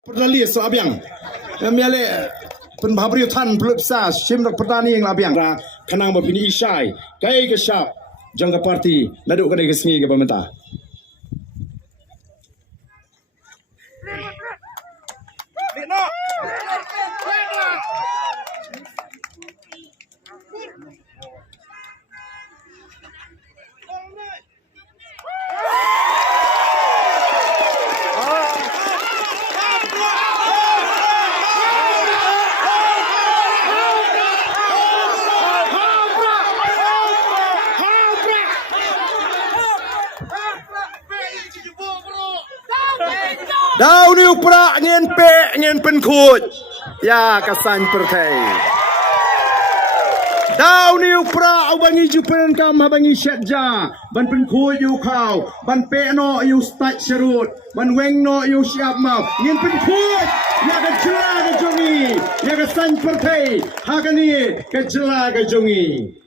Pertali so abiang. Miale penbabri tan pelipsa simrak petani yang abiang. Kanang bapini isai. Kai ke syap jangka parti naduk kadai ke sengi ke pemerintah. Daun U Prah ngin pe ngin pen khut ya kasan pertai. Daun U Prah abangi jupen kam abangi syatja ban pen khut yu kau ban pe no yu stat serut ban weng no yu siap mau ngin pen khut ya ka jela ka jongi ya kasan pertai hakani ka jela ka jongi.